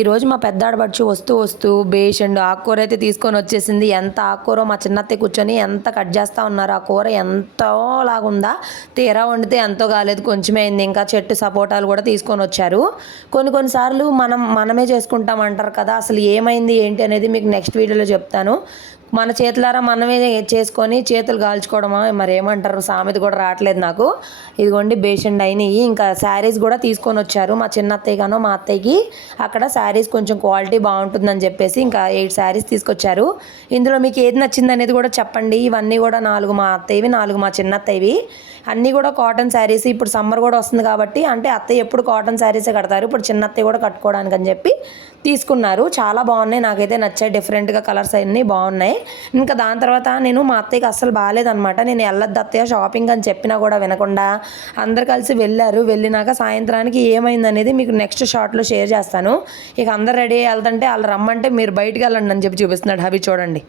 ఈరోజు మా పెద్ద ఆడపడుచు వస్తూ బేషండు ఆకుకూర అయితే తీసుకొని వచ్చేసింది. ఎంత ఆకుకూర మా చిన్నత్తయ్య కూర్చొని ఎంత కట్ చేస్తూ ఉన్నారు. ఆ కూర ఎంతో లాగుందా, తీరా వండితే ఎంతో కాలేదు, కొంచెమే అయింది. ఇంకా చెట్టు సపోటాలు కూడా తీసుకొని వచ్చారు. కొన్నిసార్లు మనమే చేసుకుంటాం అంటారు కదా, అసలు ఏమైంది ఏంటి అనేది మీకు నెక్స్ట్ వీడియోలో చెప్తాను. మన చేతులారా మనమే చేసుకొని చేతులు కాల్చుకోవడమా మరి ఏమంటారు, సామెత కూడా రావట్లేదు నాకు. ఇదిగోండి బేషండ్ అయినాయి. ఇంకా శారీస్ కూడా తీసుకొని వచ్చారు మా చిన్న అత్తయ్య గాను మా అత్తయ్యకి. అక్కడ శారీస్ కొంచెం క్వాలిటీ బాగుంటుందని చెప్పేసి ఇంకా 8 శారీస్ తీసుకొచ్చారు. ఇందులో మీకు ఏది నచ్చింది అనేది కూడా చెప్పండి. ఇవన్నీ కూడా 4 మా అత్తయ్యవి, 4 మా చిన్న అత్తయ్యవి. అన్నీ కూడా కాటన్ శారీస్. ఇప్పుడు సమ్మర్ కూడా వస్తుంది కాబట్టి, అంటే అత్తయ్య ఎప్పుడు కాటన్ శారీసే కడతారు, ఇప్పుడు చిన్న అత్తయ్య కూడా కట్టుకోవడానికి అని చెప్పి తీసుకున్నారు. చాలా బాగున్నాయి, నాకైతే నచ్చాయి. డిఫరెంట్గా కలర్స్ అన్నీ బాగున్నాయి. ఇంకా దాని తర్వాత నేను మా అత్తయ్యకి అస్సలు బాగాలేదనమాట. నేను వెళ్ళొద్దు అత్తయ్య షాపింగ్ అని చెప్పినా కూడా వినకుండా అందరు కలిసి వెళ్ళారు. వెళ్ళినాక సాయంత్రానికి ఏమైందనేది మీకు నెక్స్ట్ షార్ట్లో షేర్ చేస్తాను. ఇక అందరు రెడీ అయ్యి వెళ్తుంటే వాళ్ళు రమ్మంటే మీరు బయటికి వెళ్ళండి అని చెప్పి చూపిస్తున్నాడు హవి. చూడండి.